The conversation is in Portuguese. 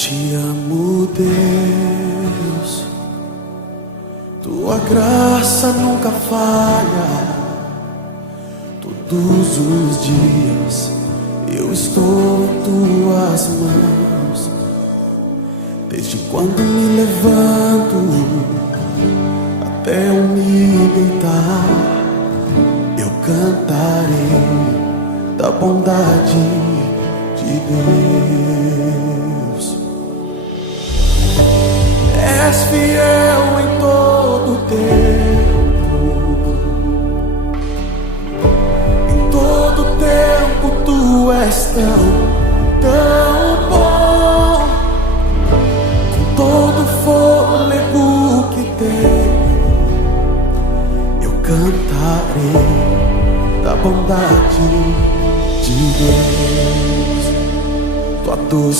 Te amo, Deus, tua graça nunca falha. Todos os dias eu estou em tuas mãos. Desde quando me levanto até eu me deitar, eu cantarei da bondade de Deus. És fiel em todo tempo, em todo tempo tu és tão bom. Com todo fôlego que tenho, eu cantarei da bondade de Deus. Tua doce